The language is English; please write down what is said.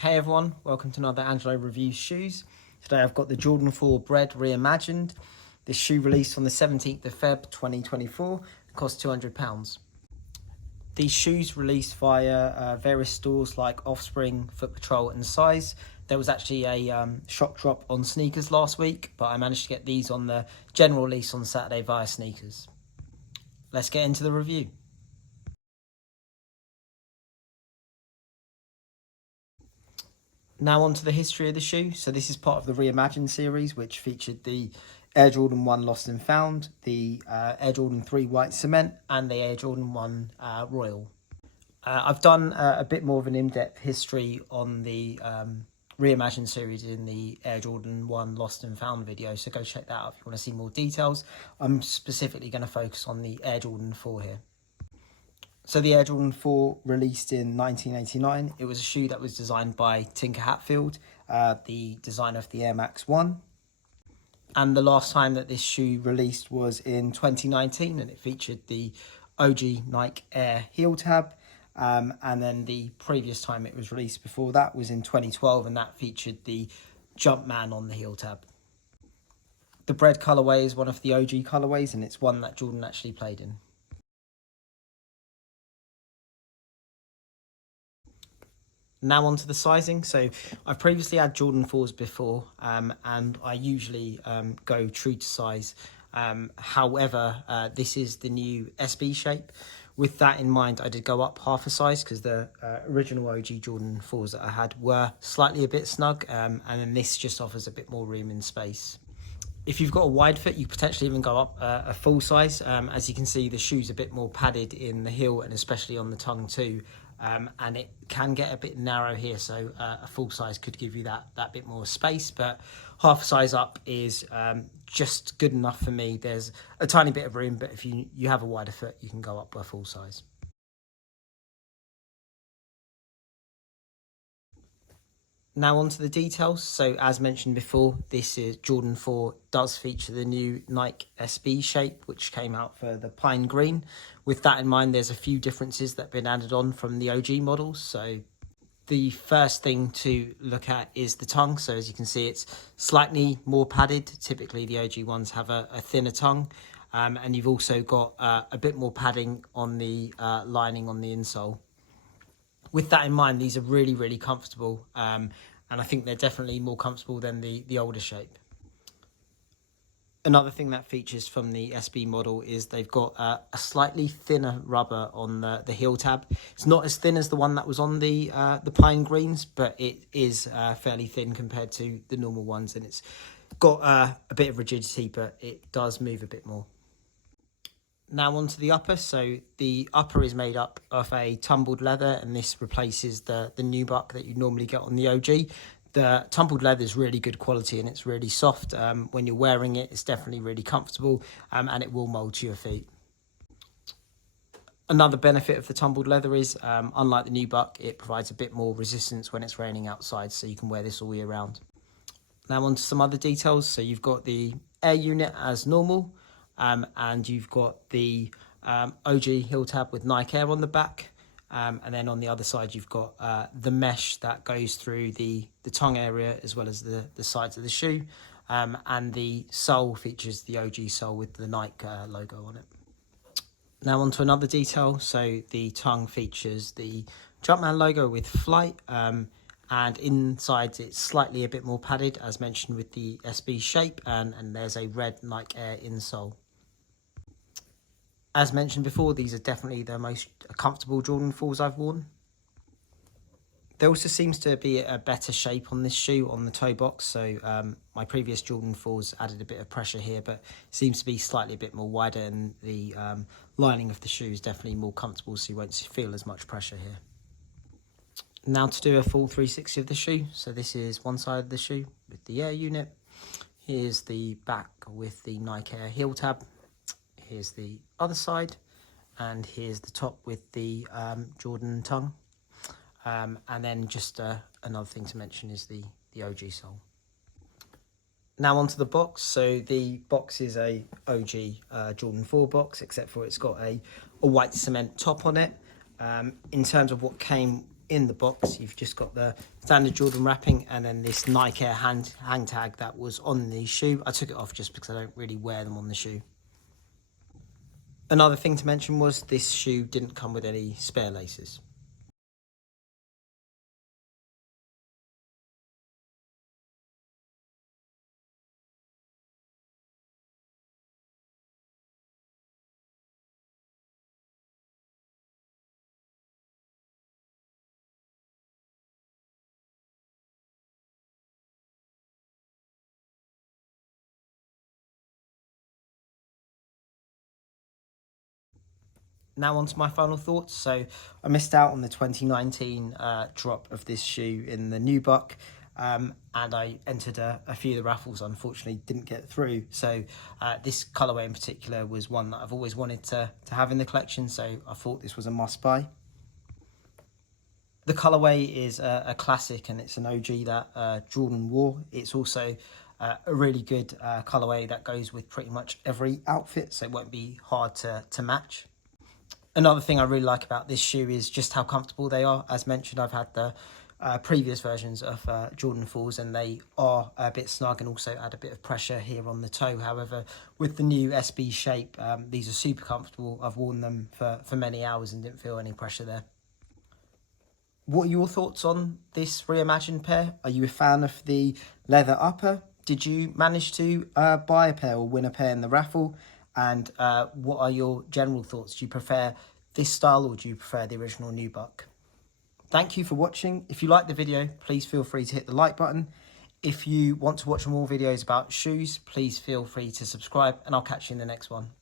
Hey everyone, welcome to another Angelo Reviews Shoes. Today I've got the Jordan 4 Bred Reimagined. This shoe released on the 17th of Feb 2024, cost £200. These shoes released via various stores like Offspring, Foot Patrol and Size. There was actually a shock drop on sneakers last week, but I managed to get these on the general release on Saturday via sneakers. Let's get into the review. Now on to the history of the shoe. So this is part of the Reimagined series, which featured the Air Jordan 1 Lost and Found, the Air Jordan 3 White Cement, and the Air Jordan 1 Royal. I've done a bit more of an in-depth history on the Reimagined series in the Air Jordan 1 Lost and Found video, so go check that out if you want to see more details. I'm specifically going to focus on the Air Jordan 4 here. So the Air Jordan 4 released in 1989. It was a shoe that was designed by Tinker Hatfield, the designer of the Air Max 1. And the last time that this shoe released was in 2019, and it featured the OG Nike Air heel tab. And then the previous time it was released before that was in 2012, and that featured the Jumpman on the heel tab. The Bred colourway is one of the OG colourways, and it's one that Jordan actually played in. Now on to the sizing. So I've previously had Jordan 4s before, and I usually go true to size. However, this is the new SB shape. With that in mind, I did go up half a size because the original OG Jordan 4s that I had were slightly a bit snug, and then this just offers a bit more room and space. If you've got a wide foot, you potentially even go up a full size. As you can see, the shoe's a bit more padded in the heel and especially on the tongue too. And it can get a bit narrow here, so a full size could give you that bit more space, but half a size up is just good enough for me. There's a tiny bit of room, but if you have a wider foot, you can go up a full size. Now on to the details. So as mentioned before, this is Jordan 4 does feature the new Nike SB shape, which came out for the pine green. With that in mind, there's a few differences that have been added on from the OG models. So the first thing to look at is the tongue. So as you can see, it's slightly more padded. Typically the OG ones have a thinner tongue. And you've also got a bit more padding on the lining on the insole. With that in mind, these are really, really comfortable, and I think they're definitely more comfortable than the older shape. Another thing that features from the SB model is they've got a slightly thinner rubber on the heel tab. It's not as thin as the one that was on the pine greens, but it is fairly thin compared to the normal ones, and it's got a bit of rigidity, but it does move a bit more. Now onto the upper. So the upper is made up of a tumbled leather, and this replaces the nubuck that you normally get on the OG. The tumbled leather is really good quality and it's really soft. When you're wearing it, it's definitely really comfortable, and it will mold to your feet. Another benefit of the tumbled leather is, unlike the nubuck, it provides a bit more resistance when it's raining outside, so you can wear this all year round. Now on to some other details. So you've got the air unit as normal. And you've got the OG heel tab with Nike Air on the back, and then on the other side you've got the mesh that goes through the tongue area as well as the sides of the shoe, and the sole features the OG sole with the Nike logo on it. Now on to another detail. So the tongue features the Jumpman logo with Flight, and inside it's slightly a bit more padded as mentioned with the SB shape, and there's a red Nike Air insole. As mentioned before, these are definitely the most comfortable Jordan 4s I've worn. There also seems to be a better shape on this shoe on the toe box. So my previous Jordan 4s added a bit of pressure here, but seems to be slightly a bit more wider, and the lining of the shoe is definitely more comfortable, so you won't feel as much pressure here. Now to do a full 360 of the shoe. So this is one side of the shoe with the air unit. Here's the back with the Nike Air heel tab. Here's the other side, and here's the top with the Jordan tongue. And then just another thing to mention is the OG sole. Now onto the box. So the box is a OG Jordan 4 box, except for it's got a white cement top on it. In terms of what came in the box, you've just got the standard Jordan wrapping and then this Nike Air hang tag that was on the shoe. I took it off just because I don't really wear them on the shoe. Another thing to mention was this shoe didn't come with any spare laces. Now on to my final thoughts. So I missed out on the 2019 drop of this shoe in the new buck, and I entered a few of the raffles. Unfortunately didn't get through. So this colourway in particular was one that I've always wanted to have in the collection, so I thought this was a must buy. The colourway is a classic and it's an OG that Jordan wore. It's also a really good colourway that goes with pretty much every outfit, so it won't be hard to match. Another thing I really like about this shoe is just how comfortable they are. As mentioned, I've had the previous versions of Jordan 4s and they are a bit snug and also add a bit of pressure here on the toe. However, with the new SB shape, these are super comfortable. I've worn them for many hours and didn't feel any pressure there. What are your thoughts on this reimagined pair? Are you a fan of the leather upper? Did you manage to buy a pair or win a pair in the raffle? And what are your general thoughts? Do you prefer this style or do you prefer the original nubuck? Thank you for watching. If you like the video, please feel free to hit the like button. If you want to watch more videos about shoes, please feel free to subscribe and I'll catch you in the next one.